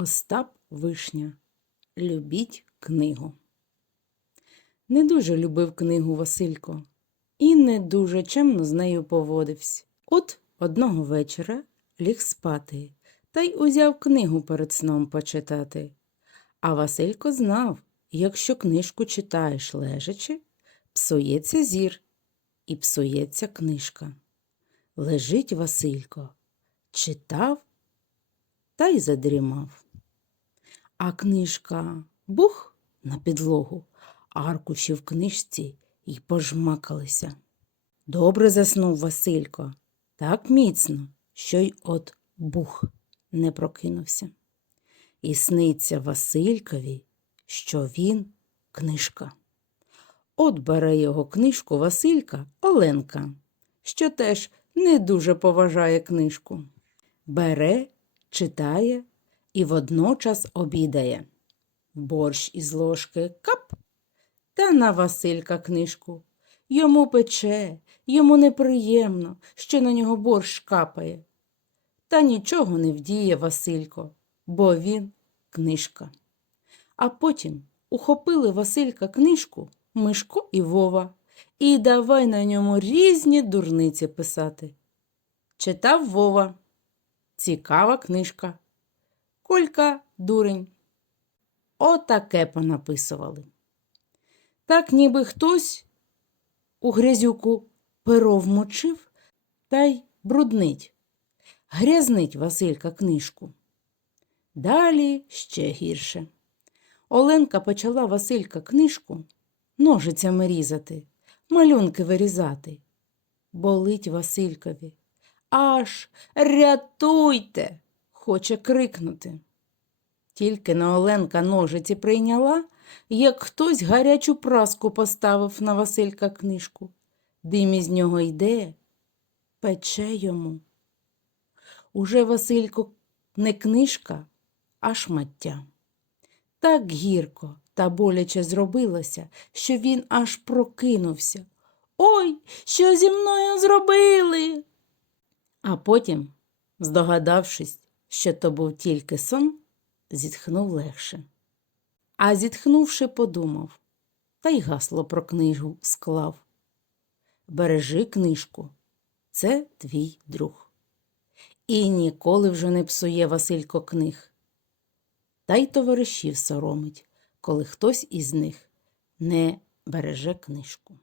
Остап Вишня. Любіть книгу. Не дуже любив книгу Василько і не дуже чемно з нею поводився. От одного вечора ліг спати та й узяв книгу перед сном почитати. А Василько знав, якщо книжку читаєш лежачи, псується зір і псується книжка. Лежить Василько, читав та й задрімав. А книжка бух на підлогу, аркуші в книжці й пожмакалися. Добре заснув Василько, так міцно, що й от бух не прокинувся. І сниться Василькові, що він книжка. От бере його книжку Василька Оленка, що теж не дуже поважає книжку. Бере, читає і водночас обідає. Борщ із ложки кап та на Василька книжку. Йому пече, йому неприємно, що на нього борщ капає. Та нічого не вдіє Василько, бо він книжка. А потім ухопили Василька книжку Мишко і Вова і давай на ньому різні дурниці писати. Читав Вова. Цікава книжка. Колька дурень. Отаке понаписували. Так ніби хтось у грязюку перо вмочив та й бруднить, грязнить Василька книжку. Далі ще гірше. Оленка почала Василька книжку ножицями різати, малюнки вирізати. Болить Василькові. Аж рятуйте, хоче крикнути. Тільки на Оленка ножиці прийняла, як хтось гарячу праску поставив на Василька книжку. Дим із нього йде, пече йому. Уже Василько не книжка, а шмаття. Так гірко та боляче зробилося, що він аж прокинувся. Ой, що зі мною зробили? А потім, здогадавшись, що то був тільки сон, зітхнув легше. А зітхнувши, подумав, та й гасло про книгу склав. Бережи книжку, це твій друг. І ніколи вже не псує Василько книг. Та й товаришів соромить, коли хтось із них не береже книжку.